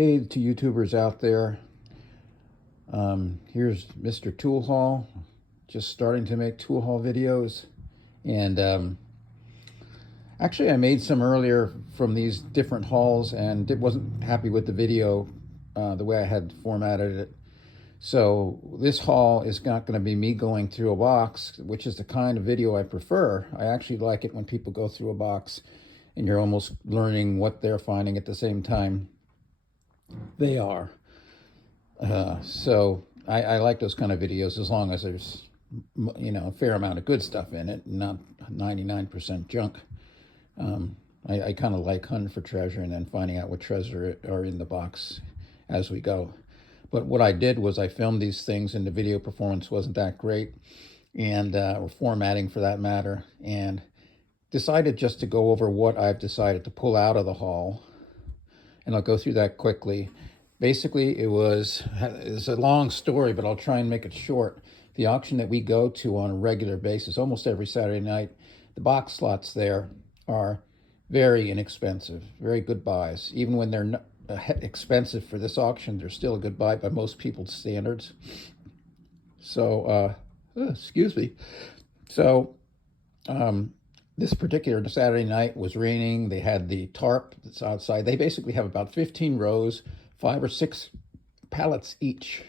Hey to YouTubers out there, here's Mr. Tool Haul, just starting to make tool haul videos. And actually I made some earlier from these different hauls and wasn't happy with the video the way I had formatted it. So this haul is not going to be me going through a box, which is the kind of video I prefer. I actually like it when people go through a box and you're almost learning what they're finding at the same time they are. So I like those kind of videos as long as there's, a fair amount of good stuff in it, not 99% junk. I kind of like hunting for treasure and then finding out what treasure are in the box as we go. But what I did was I filmed these things and the video performance wasn't that great, and or formatting for that matter, and decided just to go over what I've decided to pull out of the haul. And I'll go through that quickly. Basically, it's a long story, but I'll try and make it short. The auction that we go to on a regular basis, almost every Saturday night, the box slots there are very inexpensive, very good buys. Even when they're not expensive for this auction, they're still a good buy by most people's standards. So, excuse me. So, this particular Saturday night was raining. They had the tarp that's outside. They basically have about 15 rows, 5 or 6 pallets each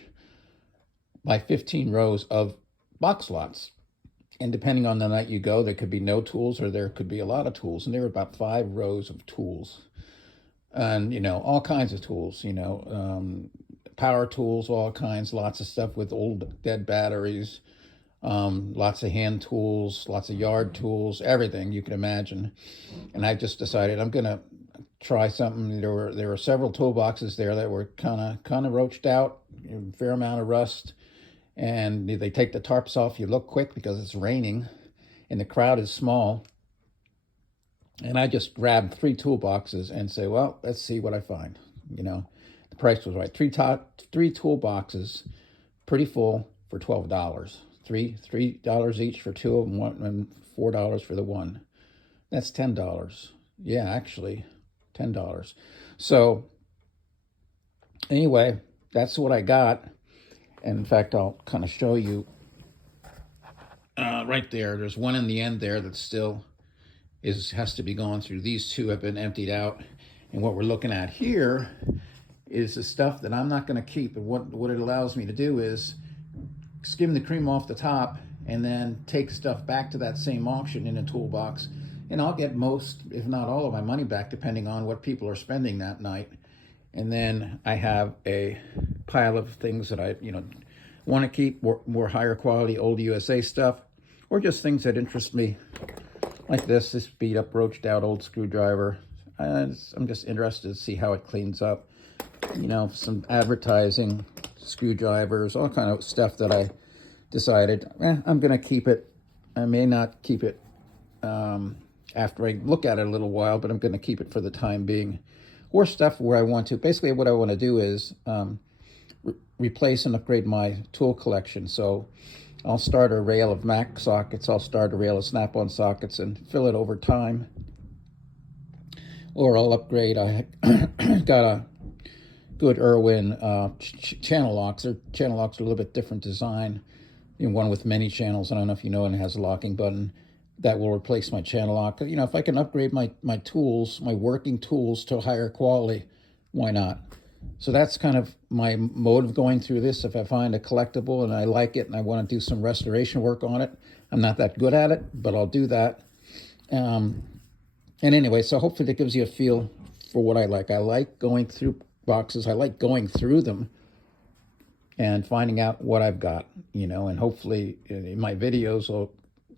by 15 rows of box lots. And depending on the night you go, there could be no tools or there could be a lot of tools. And there were about 5 rows of tools. And, all kinds of tools, power tools, all kinds, lots of stuff with old dead batteries. Lots of hand tools, lots of yard tools, everything you can imagine. And I just decided I'm gonna try something. There were several toolboxes there that were kind of roached out, a fair amount of rust, and they take the tarps off. You look quick because it's raining, and the crowd is small. And I just grabbed 3 toolboxes and say, well, let's see what I find. The price was right. 3 toolboxes, pretty full, for $12. $3 each for 2 of them, and $4 for the one. That's $10. Yeah, actually, $10. So anyway, that's what I got. And in fact, I'll kind of show you right there. There's one in the end there that still has to be gone through. These 2 have been emptied out. And what we're looking at here is the stuff that I'm not going to keep. And what it allows me to do is skim the cream off the top and then take stuff back to that same auction in a toolbox, and I'll get most, if not all, of my money back depending on what people are spending that night. And then I have a pile of things that I want to keep, more higher quality old USA stuff, or just things that interest me, like this beat up, roached out old screwdriver. I'm just interested to see how it cleans up. Some advertising, screwdrivers, all kind of stuff that I decided I'm gonna keep it. I may not keep it after I look at it a little while, but I'm gonna keep it for the time being. Or stuff where I want to. Basically what I want to do is replace and upgrade my tool collection. So I'll start a rail of Mac sockets, I'll start a rail of Snap-on sockets and fill it over time. Or I'll upgrade. I got a good Irwin channel locks. Channel locks are a little bit different design. One with many channels. I don't know if you know, and it has a locking button that will replace my channel lock. If I can upgrade my tools, my working tools, to higher quality, why not? So that's kind of my mode of going through this. If I find a collectible and I like it and I want to do some restoration work on it, I'm not that good at it, but I'll do that. And anyway, so hopefully that gives you a feel for what I like. I like going through boxes. I like going through them and finding out what I've got, and hopefully in my videos,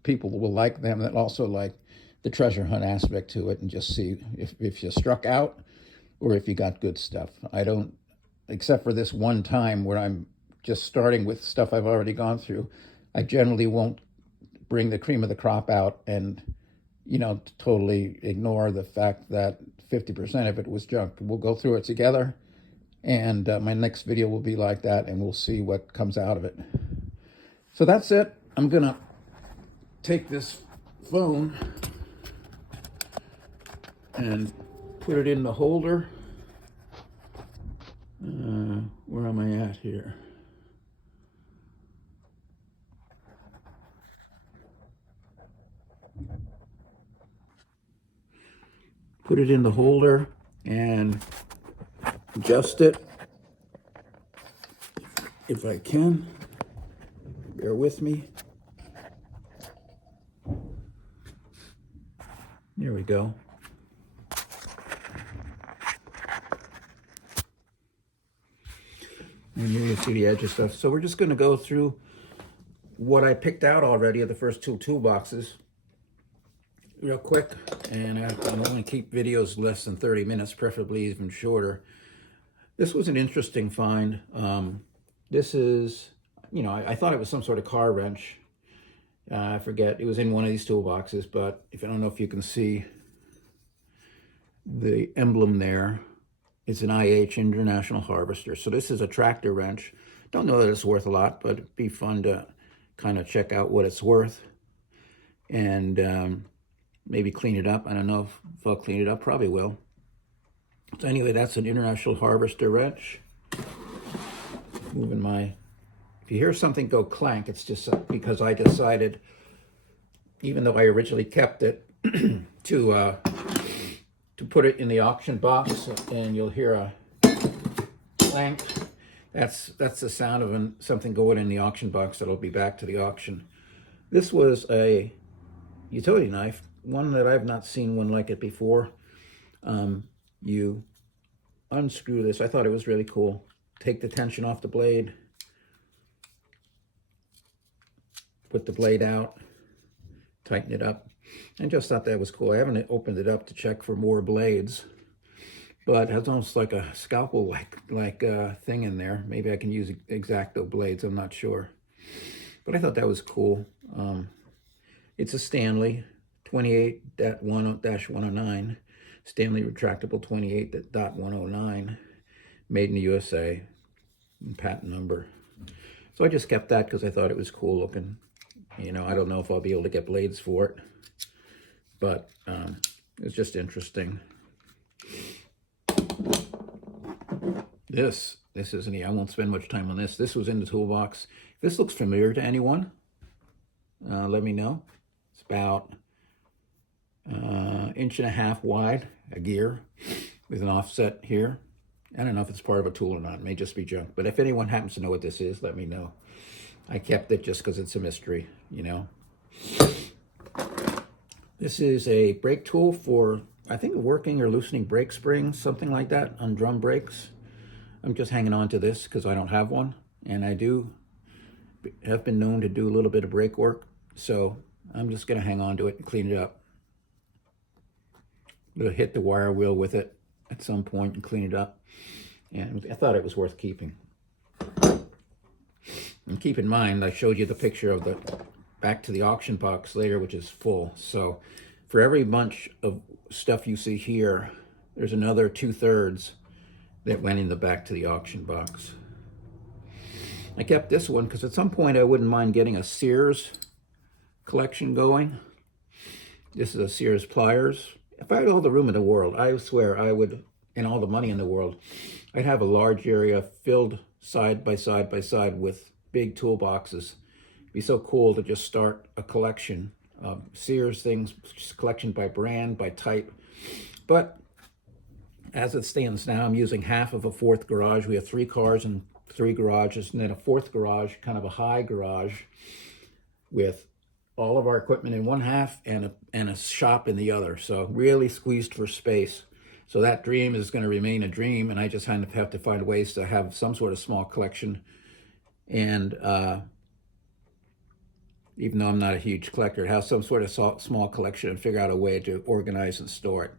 people will like them that also like the treasure hunt aspect to it, and just see if you struck out or if you got good stuff. I don't, except for this one time where I'm just starting with stuff I've already gone through, I generally won't bring the cream of the crop out and, totally ignore the fact that 50% of it was junk. We'll go through it together, and my next video will be like that, and we'll see what comes out of it. So that's it. I'm gonna take this phone and put it in the holder at here. Put it in the holder and adjust it if I can. Bear with me. There we go. And here you see the edge of stuff. So we're just going to go through what I picked out already of the first two toolboxes real quick. And I want to keep videos less than 30 minutes, preferably even shorter. This was an interesting find. This is, you know, I thought it was some sort of car wrench. I forget, it was in one of these toolboxes, but if I don't know if you can see the emblem there. It's an IH, International Harvester. So this is a tractor wrench. Don't know that it's worth a lot, but it'd be fun to kind of check out what it's worth and maybe clean it up. I don't know if I'll clean it up, probably will. So anyway, that's an International Harvester wrench. Moving my, if you hear something go clank, it's just because I decided, even though I originally kept it, to put it in the auction box, and you'll hear a clank. That's the sound of something going in the auction box that'll be back to the auction. This was a utility knife, one that I've not seen one like it before. You unscrew this. I thought it was really cool. Take the tension off the blade, put the blade out, tighten it up. I just thought that was cool. I haven't opened it up to check for more blades, but it's almost like a scalpel like thing in there. Maybe I can use X-Acto blades, I'm not sure. But I thought that was cool. It's a Stanley 28.1-109, Stanley retractable 28.109, made in the USA, and patent number. So I just kept that because I thought it was cool looking. You know, I don't know if I'll be able to get blades for it, but it's just interesting. This isn't, I won't spend much time on this. This was in the toolbox. If this looks familiar to anyone, let me know. It's about 1.5 inches wide, a gear with an offset here. I don't know if it's part of a tool or not. It may just be junk. But if anyone happens to know what this is, let me know. I kept it just because it's a mystery, you know. This is a brake tool for, I think, working or loosening brake springs, something like that, on drum brakes. I'm just hanging on to this because I don't have one. And I have been known to do a little bit of brake work. So I'm just going to hang on to it and clean it up. I'm going to hit the wire wheel with it at some point and clean it up. And I thought it was worth keeping. And keep in mind, I showed you the picture of the back to the auction box later, which is full. So for every bunch of stuff you see here, there's another 2/3 that went in the back to the auction box. I kept this one because at some point I wouldn't mind getting a Sears collection going. This is a Sears pliers. If I had all the room in the world, I swear I would, and all the money in the world, I'd have a large area filled side by side by side with big toolboxes. It'd be so cool to just start a collection of Sears things, just collection by brand, by type. But as it stands now, I'm using half of a fourth garage. We have 3 cars and 3 garages, and then a fourth garage, kind of a high garage, with all of our equipment in one half and a shop in the other. So really squeezed for space. So that dream is going to remain a dream, and I just kind of have to find ways to have some sort of small collection. And even though I'm not a huge collector, have some sort of small collection and figure out a way to organize and store it.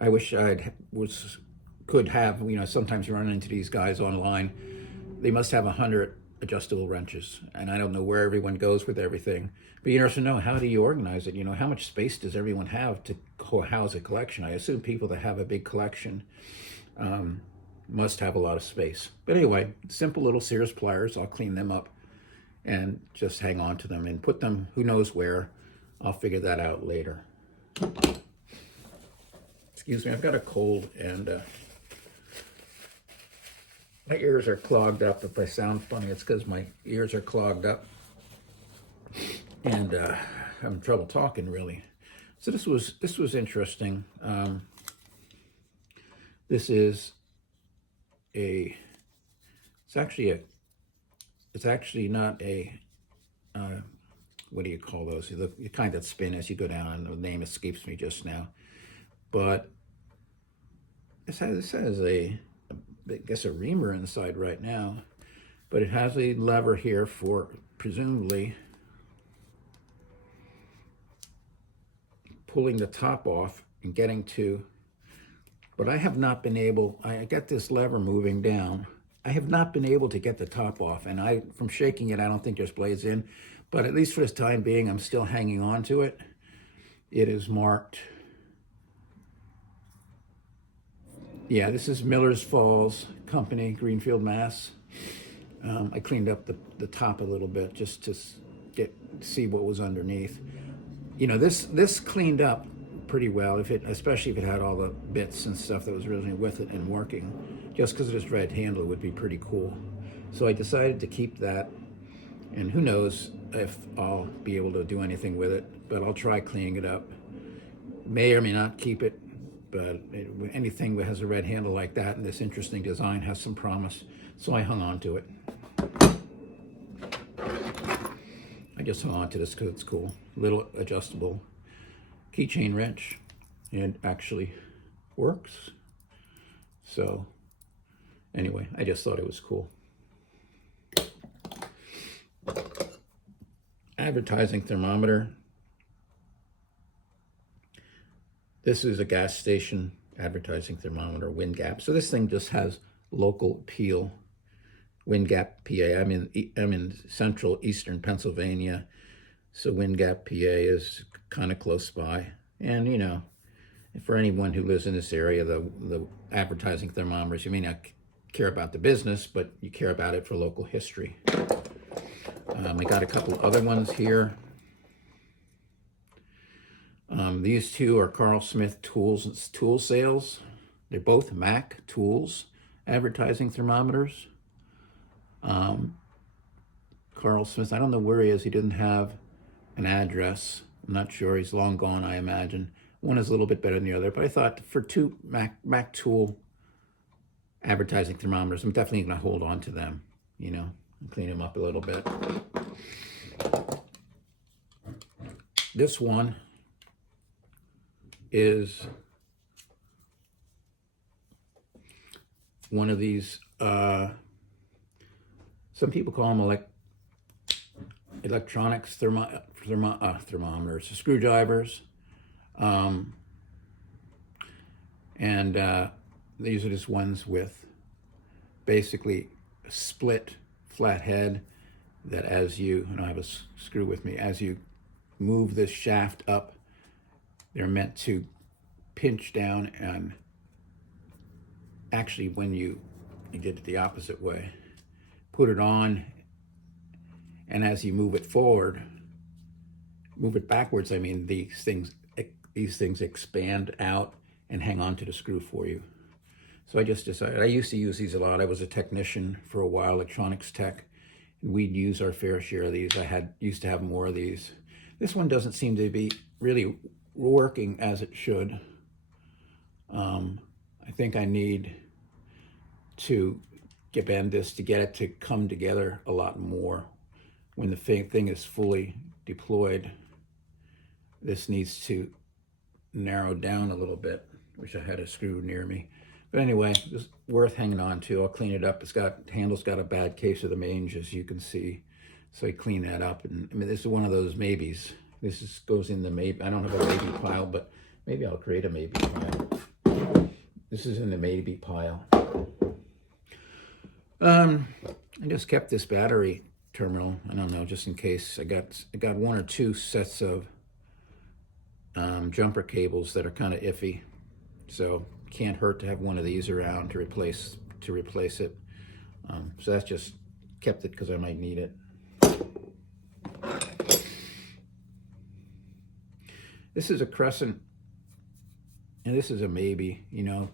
I wish could have, you know, sometimes you run into these guys online. They must have 100 adjustable wrenches, and I don't know where everyone goes with everything. But you also know, how do you organize it? You know, how much space does everyone have to house a collection? I assume people that have a big collection must have a lot of space. But anyway, simple little Sears pliers. I'll clean them up and just hang on to them and put them who knows where. I'll figure that out later. Excuse me, I've got a cold, and My ears are clogged up. If I sound funny, it's because my ears are clogged up. And having trouble talking, really. So this was interesting. This is a, it's actually not a, what do you call those? The kind that spin as you go down, and the name escapes me just now. But this has a, I guess, a reamer inside right now, but it has a lever here for presumably pulling the top off and getting to, but I have not been able, I got this lever moving down. I have not been able to get the top off, and from shaking it, I don't think there's blades in, but at least for this time being, I'm still hanging on to it. It is marked, yeah, this is Miller's Falls Company, Greenfield, Mass. I cleaned up the top a little bit just to see what was underneath. You know, this cleaned up pretty well, especially if it had all the bits and stuff that was originally with it and working. Just because of this red handle would be pretty cool. So I decided to keep that, and who knows if I'll be able to do anything with it, but I'll try cleaning it up. May or may not keep it, but anything that has a red handle like that and this interesting design has some promise, so I hung on to it. I just hung on to this because it's cool. Little adjustable keychain wrench. It actually works. So anyway, I just thought it was cool. Advertising thermometer. This is a gas station advertising thermometer, wind gap. So this thing just has local appeal. Wind Gap, PA. I'm in central eastern Pennsylvania, so Wind Gap, PA is kind of close by. And you know, for anyone who lives in this area, the advertising thermometers, you may not care about the business, but you care about it for local history. I got a couple other ones here. These two are Carl Smith tool sales. They're both Mac tools advertising thermometers. Carl Smith, I don't know where he is. He didn't have an address. I'm not sure. He's long gone, I imagine. One is a little bit better than the other, but I thought for two Mac tool advertising thermometers, I'm definitely going to hold on to them, you know, and clean them up a little bit. This one is one of these, some people call them electronics thermometers, screwdrivers. These are just ones with basically a split flat head that as you, and I have a screw with me, as you move this shaft up, they're meant to pinch down, and actually when you did it the opposite way, put it on, and as you move it forward, move it backwards, I mean, these things expand out and hang on to the screw for you. So I just decided, I used to use these a lot. I was a technician for a while, electronics tech, and we'd use our fair share of these. Used to have more of these. This one doesn't seem to be really working as it should. I think I need to bend this to get it to come together a lot more. When the thing is fully deployed, this needs to narrow down a little bit. Wish I had a screw near me. But anyway, it's worth hanging on to. I'll clean it up. Handle's got a bad case of the mange, as you can see. So I clean that up. And I mean, this is one of those maybes. This goes in the maybe. I don't have a maybe pile, but maybe I'll create a maybe pile. This is in the maybe pile. I just kept this battery terminal. I don't know, just in case. I got one or two sets of jumper cables that are kind of iffy. So can't hurt to have one of these around to replace it. So that's just kept it because I might need it. This is a Crescent, and this is a maybe, you know.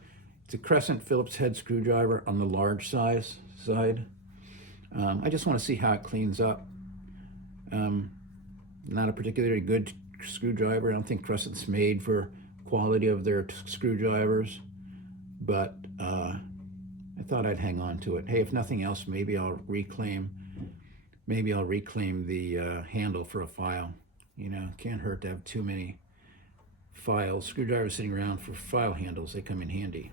It's a Crescent Phillips head screwdriver on the large size. side. I just want to see how it cleans up. Not a particularly good screwdriver. I don't think Crescent's made for quality of their screwdrivers, but I thought I'd hang on to it. Hey, if nothing else, maybe I'll reclaim the handle for a file. You know, can't hurt to have too many files. Screwdrivers sitting around for file handles, they come in handy.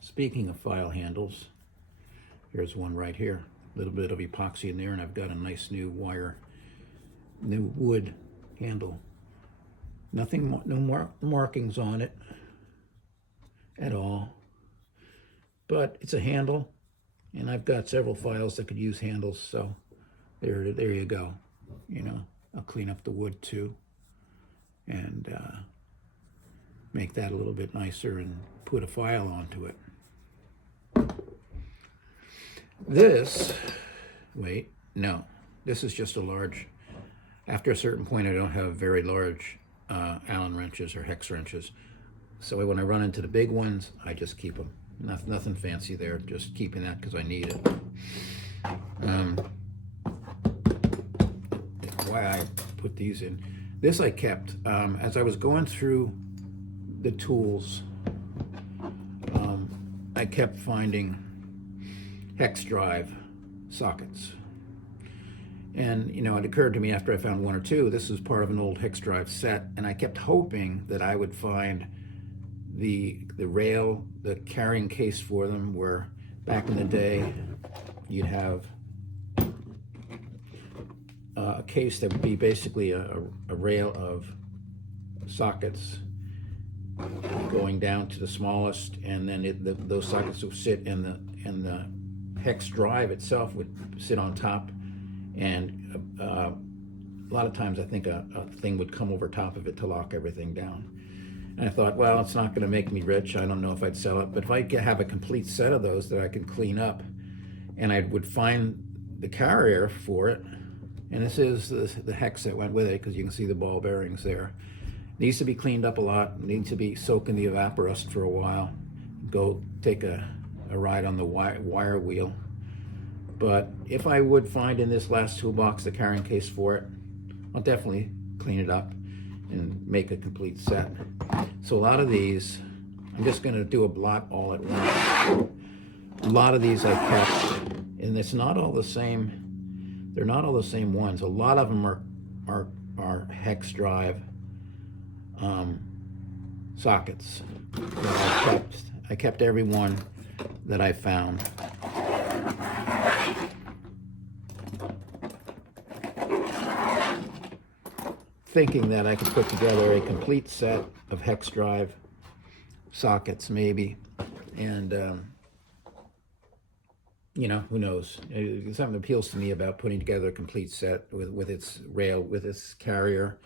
Speaking of file handles, here's one right here. A little bit of epoxy in there, and I've got a nice new wood handle. Nothing, no markings on it at all, but it's a handle, and I've got several files that could use handles, so there you go. You know, I'll clean up the wood too, and make that a little bit nicer and put a file onto it. This is just a large. After a certain point, I don't have very large Allen wrenches or hex wrenches. So when I run into the big ones, I just keep them. Nothing fancy there, just keeping that because I need it. Why I put these in. This I kept, as I was going through the tools, I kept finding hex drive sockets. And, you know, it occurred to me after I found one or two, this is part of an old hex drive set, and I kept hoping that I would find the rail, the carrying case for them, where back in the day you'd have a case that would be basically a rail of sockets going down to the smallest, and then those sockets would sit in the hex drive itself would sit on top. And a lot of times I think a thing would come over top of it to lock everything down. And I thought, well, it's not going to make me rich. I don't know if I'd sell it. But if I could have a complete set of those that I could clean up, and I would find the carrier for it, and this is the hex that went with it, because you can see the ball bearings there. Needs to be cleaned up a lot. Needs to be soaked in the evaporust for a while. Go take a ride on the wire wheel. But if I would find in this last toolbox the carrying case for it, I'll definitely clean it up and make a complete set. So a lot of these, I'm just going to do a lot all at once. A lot of these I kept, and it's not all the same. They're not all the same ones. A lot of them are hex drive sockets that I kept every one that I found. Thinking that I could put together a complete set of hex drive sockets, maybe, and you know, who knows? Something appeals to me about putting together a complete set with its rail, with its carrier,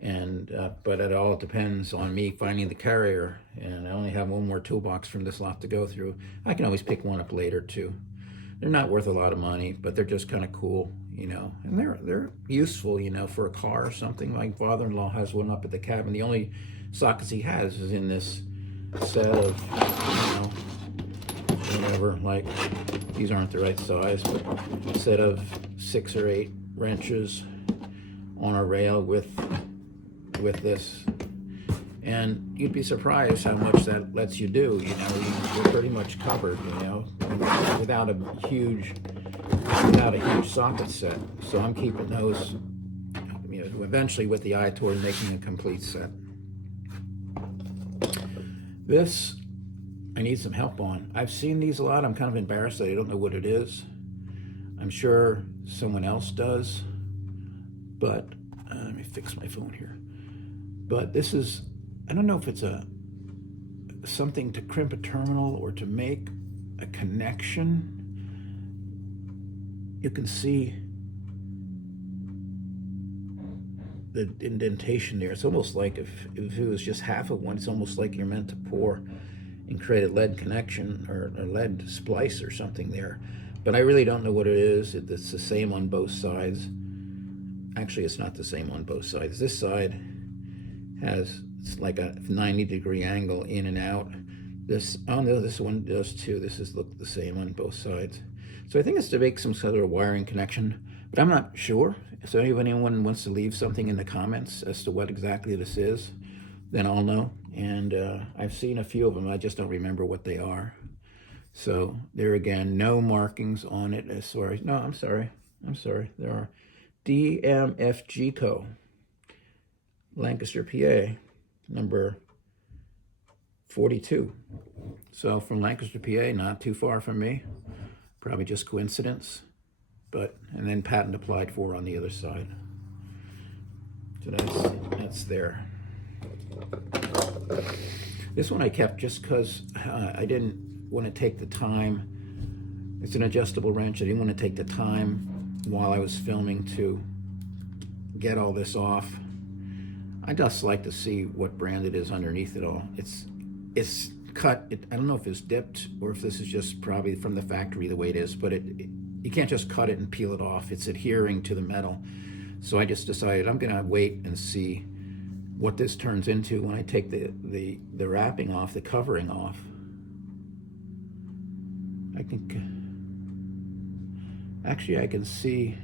and but it all depends on me finding the carrier, and I only have one more toolbox from this lot to go through. I can always pick one up later too. They're not worth a lot of money, but they're just kind of cool, you know, and they're useful, you know, for a car or something. My father-in-law has one up at the cabin. The only sockets he has is in this set of, you know, whatever, like, these aren't the right size, but a set of 6 or 8 wrenches on a rail with this. And you'd be surprised how much that lets you do, you know. You're pretty much covered, you know, without a huge socket set. So I'm keeping those, you know, eventually with the eye toward making a complete set. This, I need some help on. I've seen these a lot. I'm kind of embarrassed that I don't know what it is. I'm sure someone else does, but let me fix my phone here. But this is, I don't know if it's something to crimp a terminal or to make a connection. You can see the indentation there. It's almost like if it was just half of one, it's almost like you're meant to pour and create a lead connection or a lead splice or something there. But I really don't know what it is. It's the same on both sides. Actually, it's not the same on both sides. This side has, it's like a 90-degree angle in and out. This, oh no, this one does too. This is look the same on both sides. So I think it's to make some sort of wiring connection, but I'm not sure. So if anyone wants to leave something in the comments as to what exactly this is, then I'll know. And I've seen a few of them. I just don't remember what they are. So there again, no markings on it as far as, no, I'm sorry. There are DMFG Co. Lancaster, PA, number 42. So from Lancaster, PA, not too far from me. Probably just coincidence, but, and then patent applied for on the other side. So that's there. This one I kept just because I didn't want to take the time. It's an adjustable wrench. I didn't want to take the time while I was filming to get all this off. I just like to see what brand it is underneath it all. It's cut. I don't know if it's dipped or if this is just probably from the factory the way it is, but you can't just cut it and peel it off. It's adhering to the metal. So I just decided I'm going to wait and see what this turns into when I take the wrapping off, the covering off. I think, actually I can see,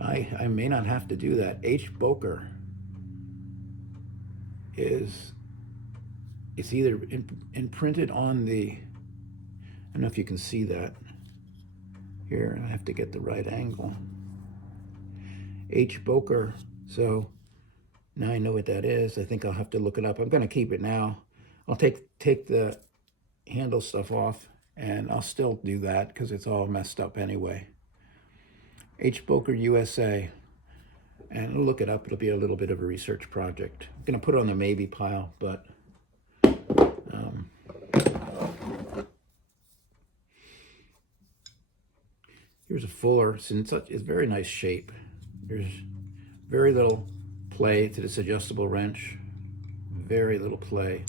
I may not have to do that. H. Boker is, it's either imprinted on the, I don't know if you can see that. Here, I have to get the right angle. H. Boker, so now I know what that is. I think I'll have to look it up. I'm gonna keep it now. I'll take the handle stuff off and I'll still do that because it's all messed up anyway. H. Boker USA. And I'll look it up. It'll be a little bit of a research project. I'm gonna put it on the maybe pile, but here's a Fuller. It's in such a very nice shape. There's very little play to this adjustable wrench. Very little play.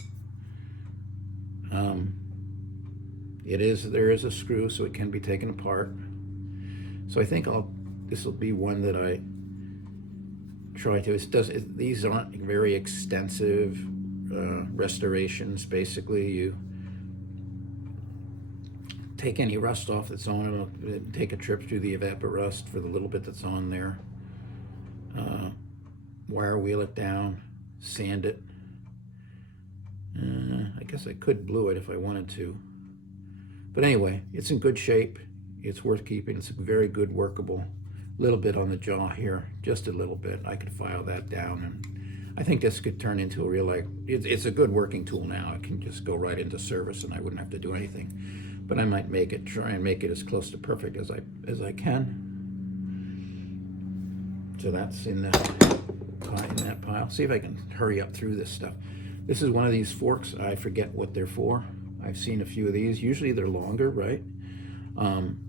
There is a screw, so it can be taken apart. So I think this will be one that I try to. These aren't very extensive restorations. Basically, you take any rust off that's on it, take a trip through the Evap-O-Rust for the little bit that's on there, wire wheel it down, sand it. I guess I could glue it if I wanted to. But anyway, it's in good shape. It's worth keeping. It's very good workable. Little bit on the jaw here, just a little bit. I could file that down, and I think this could turn into a real, like, it's a good working tool now. It can just go right into service and I wouldn't have to do anything. But I might try and make it as close to perfect as I can. So that's in that pile. See if I can hurry up through this stuff. This is one of these forks. I forget what they're for. I've seen a few of these. Usually they're longer, right?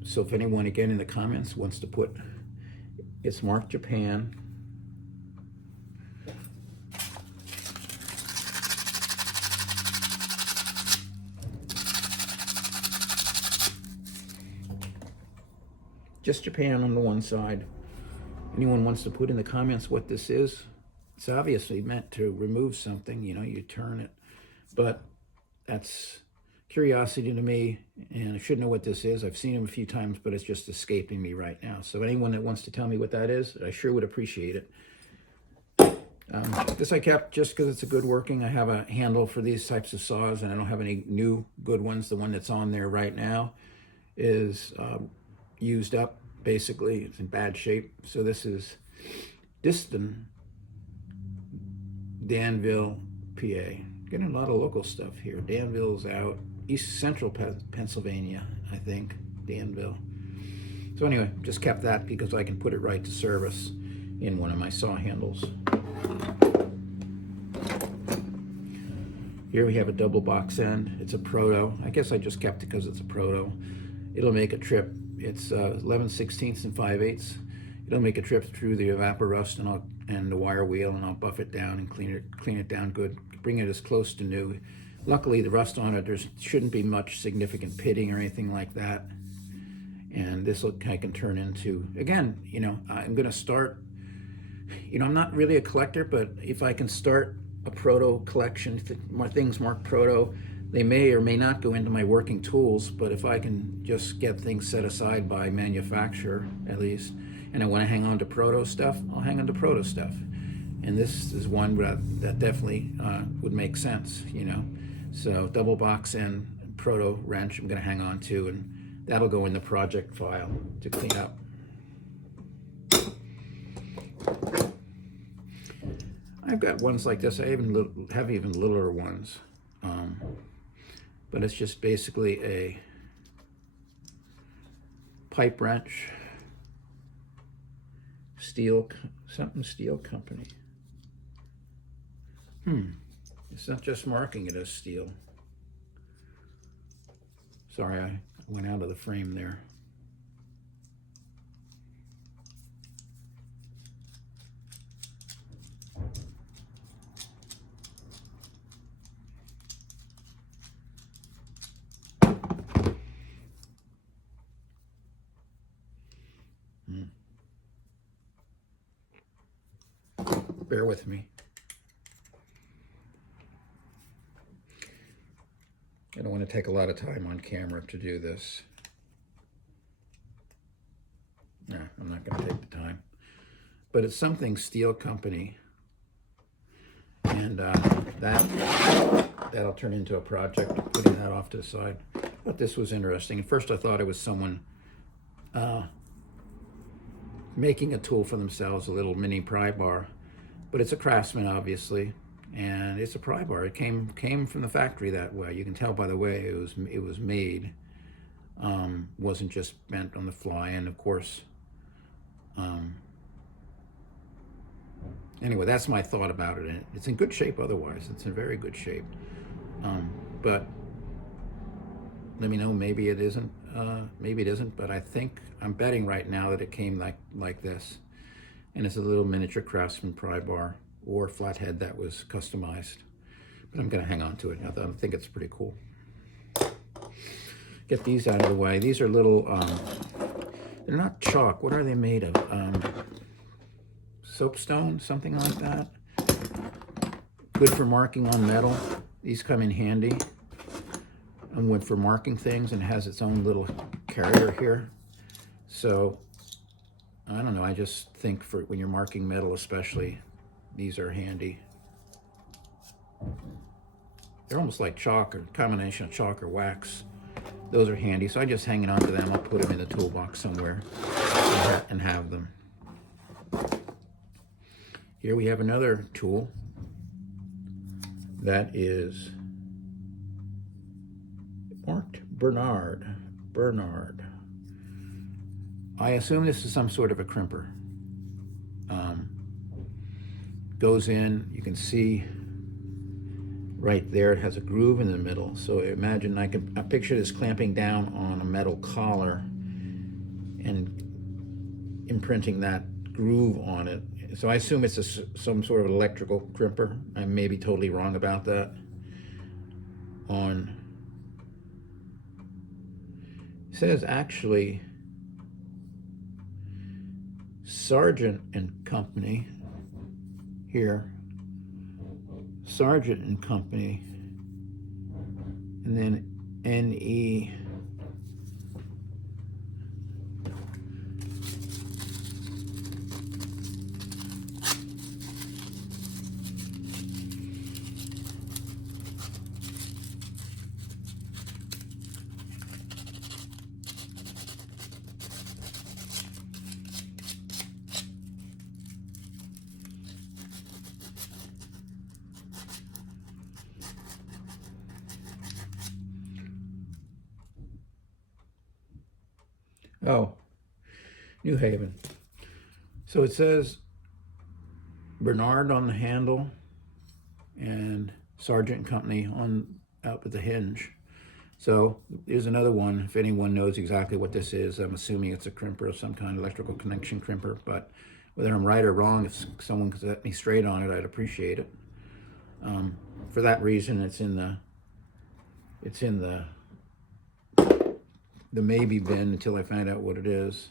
So if anyone, again, in the comments wants to put, it's marked Japan. Just Japan on the one side. Anyone wants to put in the comments what this is? It's obviously meant to remove something, you know, you turn it. But that's curiosity to me, and I should know what this is. I've seen them a few times, but it's just escaping me right now. So anyone that wants to tell me what that is, I sure would appreciate it. This I kept just because it's a good working. I have a handle for these types of saws, and I don't have any new good ones. The one that's on there right now is used up, basically. It's in bad shape. So this is Diston, Danville, PA. Getting a lot of local stuff here. Danville's out. East Central Pennsylvania, I think. Danville. So anyway, just kept that because I can put it right to service in one of my saw handles. Here we have a double box end. It's a proto. I guess I just kept it because it's a proto. It'll make a trip. It's 11/16 and 5/8. It'll make a trip through the Evap-O-Rust and the wire wheel, and I'll buff it down and clean it down good. Bring it as close to new. Luckily, the rust on it, there shouldn't be much significant pitting or anything like that. And this I can turn into, again, you know, I'm going to start, you know, I'm not really a collector, but if I can start a proto collection, more things marked proto, They may or may not go into my working tools, but if I can just get things set aside by manufacturer, at least, and I want to hang on to proto stuff, I'll hang on to proto stuff. And this is one that definitely would make sense, you know. So double box and proto wrench I'm going to hang on to, and that'll go in the project file to clean up. I've got ones like this. I even have even littler ones, but it's just basically a pipe wrench, steel company. It's not just marking it as steel. Sorry, I went out of the frame there. Bear with me. I don't want to take a lot of time on camera to do this. No, I'm not going to take the time. But it's something steel company. And that'll turn into a project, putting that off to the side. But this was interesting. At first I thought it was someone making a tool for themselves, a little mini pry bar. But it's a Craftsman, obviously, and it's a pry bar. It came from the factory that way. You can tell by the way it was made. Wasn't just bent on the fly, and of course. Anyway, that's my thought about it. It's in good shape otherwise. It's in very good shape. But let me know. Maybe it isn't. Maybe it isn't. But I'm betting right now that it came like this. And it's a little miniature Craftsman pry bar or flathead that was customized. But I'm going to hang on to it. I think it's pretty cool. Get these out of the way. These are little, they're not chalk. What are they made of? Soapstone, something like that. Good for marking on metal. These come in handy. And good for marking things, and it has its own little carrier here. So I don't know, I just think for when you're marking metal especially, these are handy. They're almost like chalk, or combination of chalk or wax. Those are handy, so I'm just hanging on to them. I'll put them in the toolbox somewhere and have them. Here we have another tool that is marked Bernard. I assume this is some sort of a crimper. Goes in, you can see right there, it has a groove in the middle. So imagine, I picture this clamping down on a metal collar and imprinting that groove on it. So I assume it's some sort of electrical crimper. I may be totally wrong about that. It says actually Sargent and Company here, Sargent and Company, and then NE. Oh, New Haven. So it says Bernard on the handle and Sargent Company up at the hinge. So here's another one. If anyone knows exactly what this is, I'm assuming it's a crimper of some kind, electrical connection crimper. But whether I'm right or wrong, if someone could set me straight on it, I'd appreciate it. For that reason, it's in the maybe bin until I find out what it is.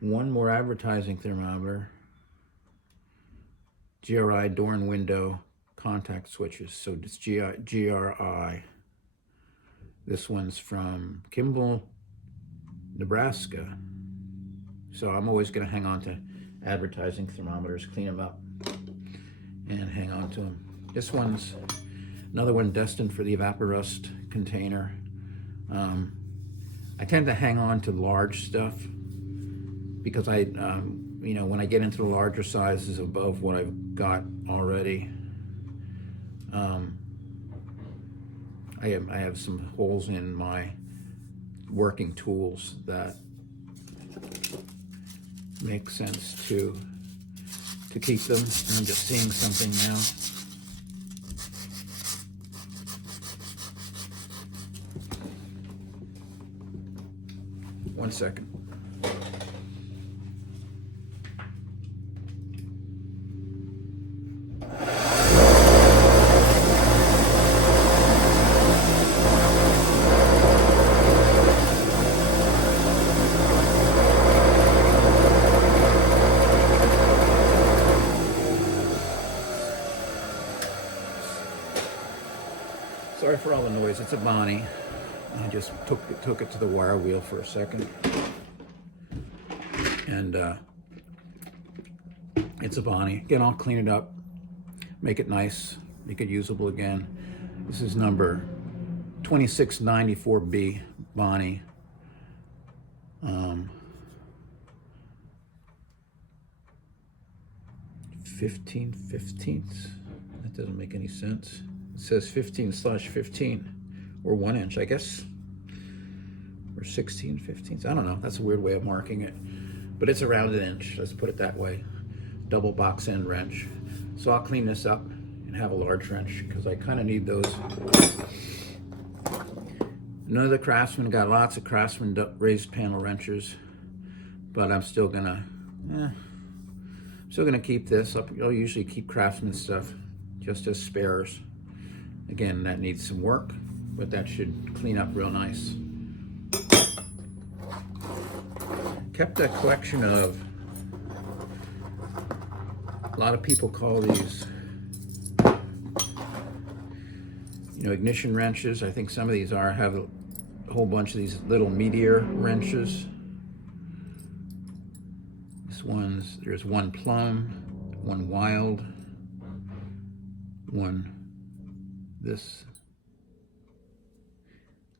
One more advertising thermometer. GRI door and window contact switches. So it's GRI. This one's from Kimball, Nebraska. So I'm always going to hang on to advertising thermometers, clean them up, and hang on to them. This one's another one destined for the Evaporust container. I tend to hang on to large stuff because you know, when I get into the larger sizes above what I've got already, I have some holes in my working tools that make sense to keep them. I'm just seeing something now. One second. Sorry for all the noise. It's a Bonnie. I just took it to the wire wheel for a second, and it's a Bonnie. Again, I'll clean it up, make it nice, make it usable again. This is number 2694B Bonnie. 15/15. That doesn't make any sense. It says 15/15, or 1 inch, I guess, or 16/15. I don't know. That's a weird way of marking it, but it's around an inch. Let's put it that way. Double box end wrench. So I'll clean this up and have a large wrench because I kind of need those. None of the Craftsman, got lots of Craftsman raised panel wrenches, but I'm still gonna keep this. I'll usually keep Craftsman stuff just as spares. Again, that needs some work, but that should clean up real nice. Kept a collection of, a lot of people call these, you know, ignition wrenches. I think some of these have a whole bunch of these little meteor wrenches. There's one plum, one wild, one this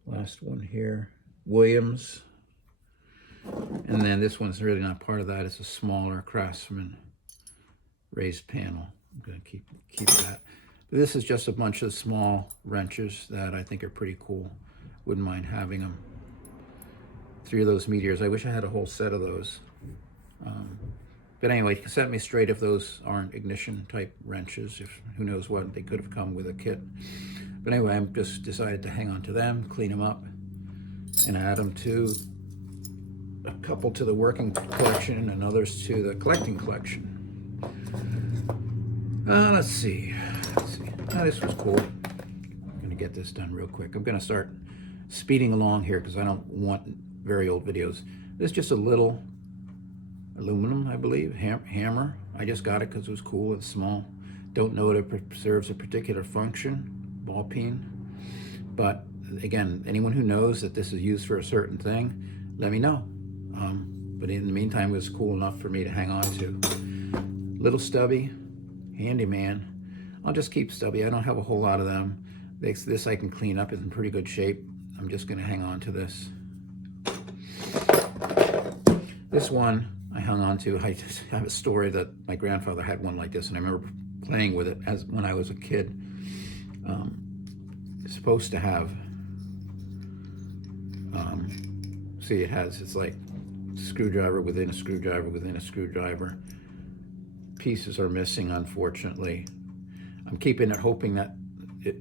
last one here, Williams, and then this one's really not part of that. It's a smaller Craftsman raised panel. I'm going to keep that. But this is just a bunch of small wrenches that I think are pretty cool. Wouldn't mind having them. 3 of those meteors. I wish I had a whole set of those. But anyway, set me straight if those aren't ignition type wrenches. If who knows what, they could have come with a kit. But anyway, I'm just decided to hang on to them, clean them up, and add them to a couple to the working collection and others to the collecting collection. Let's see. Oh, this was cool. I'm gonna get this done real quick. I'm gonna start speeding along here because I don't want very old videos. This is just a little aluminum, I believe, hammer. I just got it because it was cool. It's small. Don't know if it serves a particular function, ball peen. But again, anyone who knows that this is used for a certain thing, let me know. But in the meantime, it was cool enough for me to hang on to. Little stubby, handyman. I'll just keep stubby. I don't have a whole lot of them. This I can clean up. It's in pretty good shape. I'm just going to hang on to this. This one I hung on to. I just have a story that my grandfather had one like this, and I remember playing with it when I was a kid. It's supposed to have, see, it's like screwdriver within a screwdriver within a screwdriver. Pieces are missing, unfortunately. I'm keeping it, hoping that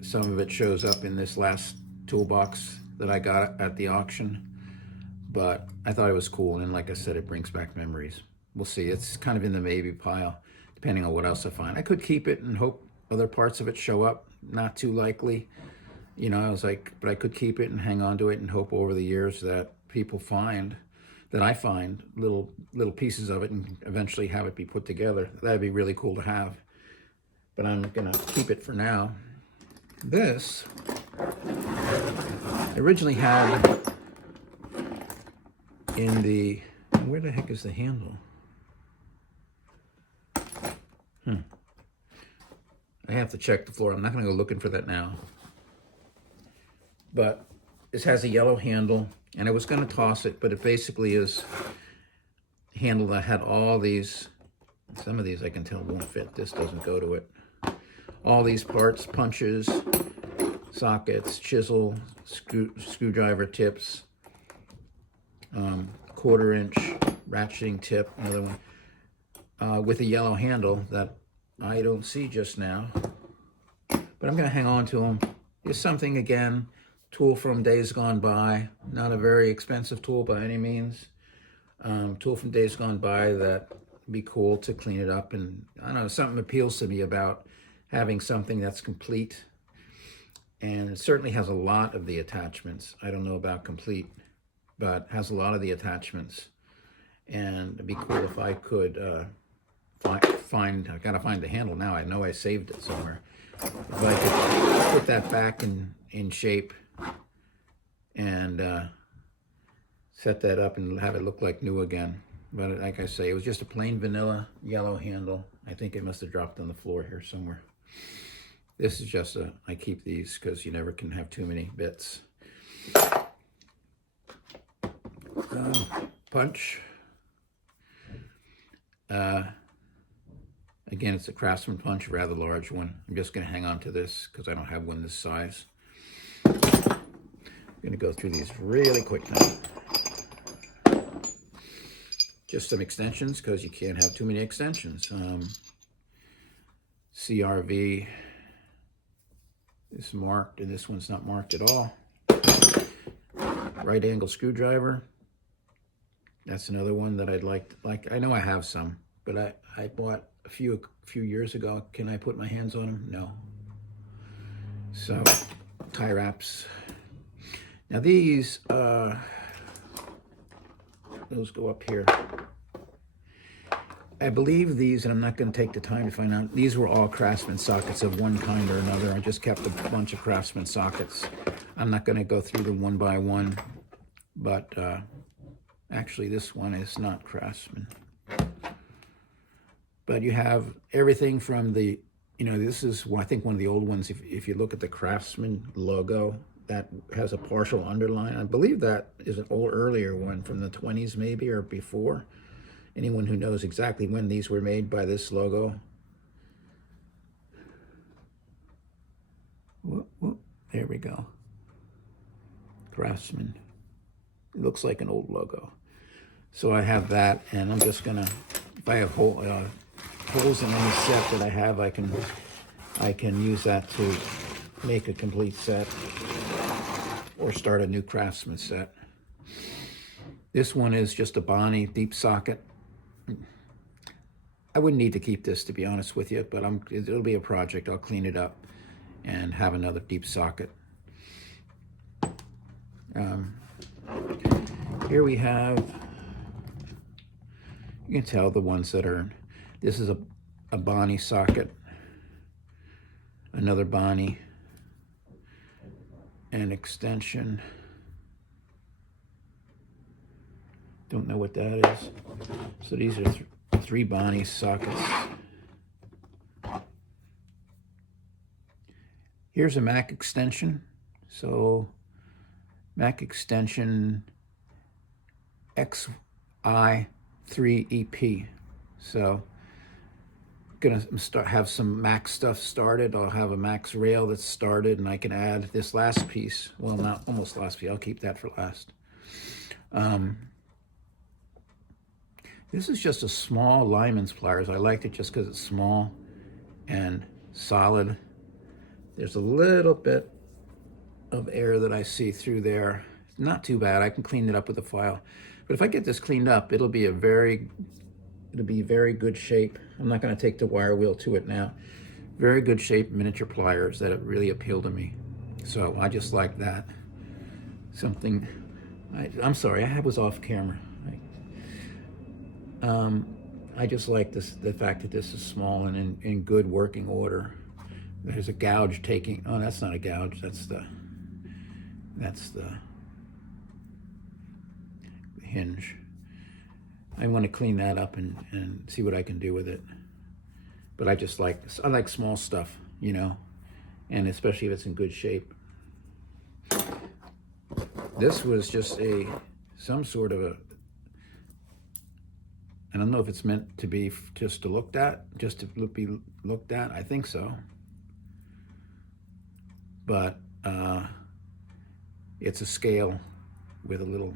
some of it shows up in this last toolbox that I got at the auction. But I thought it was cool, and like I said, it brings back memories. We'll see. It's kind of in the maybe pile, depending on what else I find. I could keep it and hope other parts of it show up. Not too likely. You know, I was like, but I could keep it and hang on to it and hope over the years that people find, that I find little pieces of it and eventually have it be put together. That'd be really cool to have. but I'm gonna keep it for now. This, I originally had in the, where the heck is the handle? I have to check the floor. I'm not gonna go looking for that now. But this has a yellow handle, and I was gonna toss it, but it basically is a handle that had all these, some of these I can tell won't fit. This doesn't go to it. All these parts, punches, sockets, chisel, screwdriver tips, 1/4 inch ratcheting tip, another one, with a yellow handle that I don't see just now, but I'm going to hang on to them. It's something, again, tool from days gone by, not a very expensive tool by any means. Tool from days gone by that would be cool to clean it up, and I don't know, something appeals to me about having something that's complete, and it certainly has a lot of the attachments. I don't know about complete, but has a lot of the attachments, and it'd be cool if I could find, I gotta find the handle now. I know I saved it somewhere. If I could put that back in shape and set that up and have it look like new again. But like I say, it was just a plain vanilla yellow handle. I think it must have dropped on the floor here somewhere. This is just I keep these because you never can have too many bits. Punch. Again, it's a Craftsman punch, a rather large one. I'm just going to hang on to this because I don't have one this size. I'm going to go through these really quick now. Just some extensions because you can't have too many extensions. CRV is marked, and this one's not marked at all. Right angle screwdriver. That's another one that I'd like. I know I have some, but I bought a few years ago. Can I put my hands on them? No. So, tie wraps. Now these, those go up here. I believe these, and I'm not going to take the time to find out, these were all Craftsman sockets of one kind or another. I just kept a bunch of Craftsman sockets. I'm not going to go through them one by one, but actually this one is not Craftsman. But you have everything from the, this is, I think, one of the old ones. If you look at the Craftsman logo, that has a partial underline. I believe that is an old, earlier one from the 20s maybe, or before. Anyone who knows exactly when these were made by this logo. Whoop, whoop, there we go. Craftsman. It looks like an old logo. So I have that, and I'm just gonna, if I have holes in any set that I have, I can use that to make a complete set or start a new Craftsman set. This one is just a Bonnie deep socket. I wouldn't need to keep this, to be honest with you, but it'll be a project. I'll clean it up and have another deep socket. Here we have, you can tell the ones that are, this is a Bonnie socket, another Bonnie, an extension. Don't know what that is. So these are three Bonnie sockets. Here's a Mac extension. So Mac extension XI3EP. So gonna have some Mac stuff started. I'll have a Mac's rail that's started, and I can add this last piece. Well, not almost last piece. I'll keep that for last. This is just a small Lyman's pliers. I liked it just because it's small and solid. There's a little bit of air that I see through there. Not too bad. I can clean it up with a file. But if I get this cleaned up, it'll be very good shape. I'm not going to take the wire wheel to it now. Very good shape miniature pliers that really appeal to me. So I just like that. I'm sorry, I was off camera. I just like this, the fact that this is small and in good working order. There's a gouge taking, oh, that's not a gouge, that's the hinge. I want to clean that up and see what I can do with it. But I just like this. I like small stuff, you know, and especially if it's in good shape. This was just some sort of a, I don't know if it's meant to be just to look at, just to be looked at. I think so. But it's a scale with a little,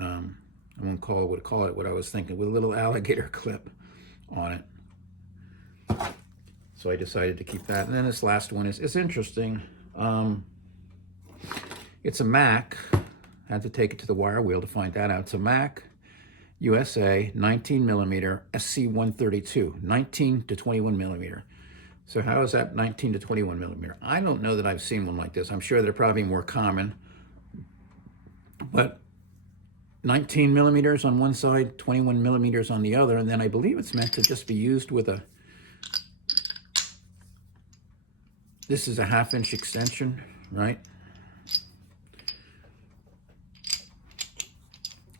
I won't call it what I was thinking, with a little alligator clip on it. So I decided to keep that. And then this last one is, it's interesting. It's a Mac. I had to take it to the wire wheel to find that out. It's a Mac USA 19 millimeter SC132, 19 to 21 millimeter. So how is that 19 to 21 millimeter? I don't know that I've seen one like this. I'm sure they're probably more common, but 19 millimeters on one side, 21 millimeters on the other, and then I believe it's meant to just be used with a, this is a 1/2 inch extension, right?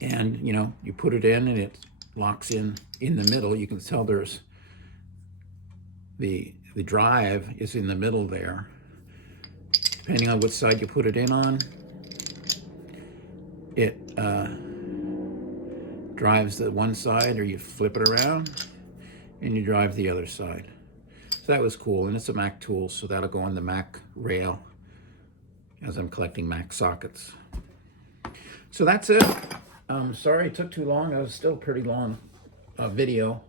And, you know, you put it in and it locks in the middle. You can tell there's the drive is in the middle there. Depending on which side you put it in on, it drives the one side, or you flip it around and you drive the other side. So that was cool, and it's a Mac tool, so that'll go on the Mac rail as I'm collecting Mac sockets. So that's it. Sorry it took too long. It was still a pretty long video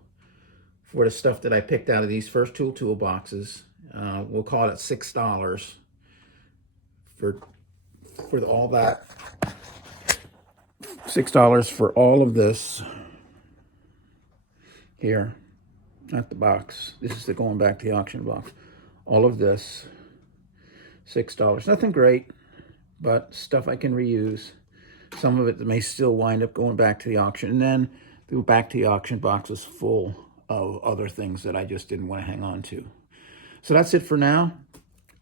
for the stuff that I picked out of these first toolboxes. We'll call it $6 for all that. $6 for all of this here, not the box. This is the going back to the auction box. All of this, $6. Nothing great, but stuff I can reuse. Some of it may still wind up going back to the auction. And then the back to the auction box is full of other things that I just didn't want to hang on to. So that's it for now.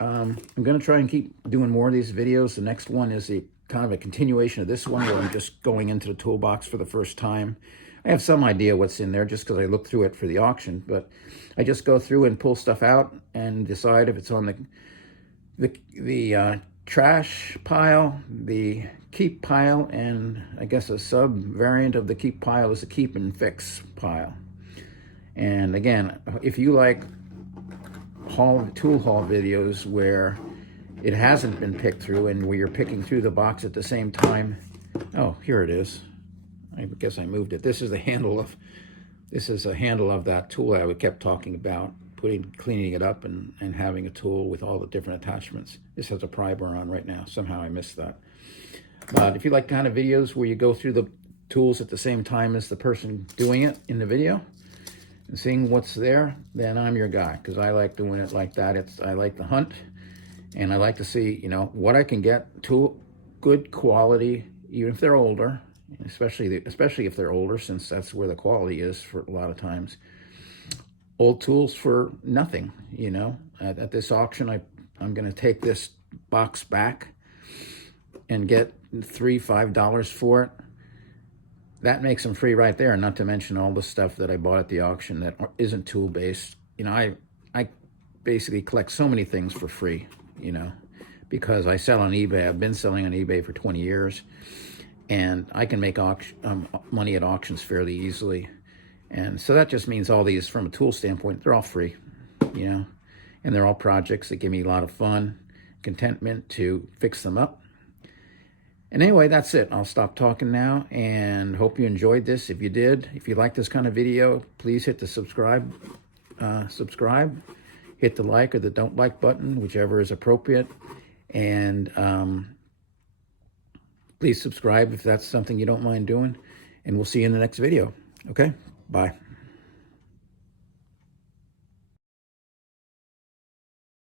I'm going to try and keep doing more of these videos. The next one is kind of a continuation of this one, where I'm just going into the toolbox for the first time. I have some idea what's in there just because I looked through it for the auction, but I just go through and pull stuff out and decide if it's on the trash pile, the keep pile, and I guess a sub variant of the keep pile is the keep and fix pile. And again, if you like tool haul videos where it hasn't been picked through and where you're picking through the box at the same time, oh, here it is. I guess I moved it. This is a handle of that tool I kept talking about, cleaning it up and having a tool with all the different attachments. This has a pry bar on right now. Somehow I missed that. But if you like kind of videos where you go through the tools at the same time as the person doing it in the video and seeing what's there, then I'm your guy, because I like doing it like that. I like the hunt, and I like to see, you know, what I can get to good quality, even if they're older, especially if they're older, since that's where the quality is for a lot of times. Old tools for nothing, you know. At this auction, I'm going to take this box back and get $3-5 for it. That makes them free right there, not to mention all the stuff that I bought at the auction that isn't tool-based. You know, I basically collect so many things for free, you know, because I sell on eBay. I've been selling on eBay for 20 years, and I can make money at auctions fairly easily. And so that just means all these, from a tool standpoint, they're all free, you know, and they're all projects that give me a lot of fun, contentment to fix them up. And anyway, that's it. I'll stop talking now, and hope you enjoyed this. If you did, if you like this kind of video, please hit the subscribe, hit the like or the don't like button, whichever is appropriate. And please subscribe if that's something you don't mind doing. And we'll see you in the next video. Okay? Bye.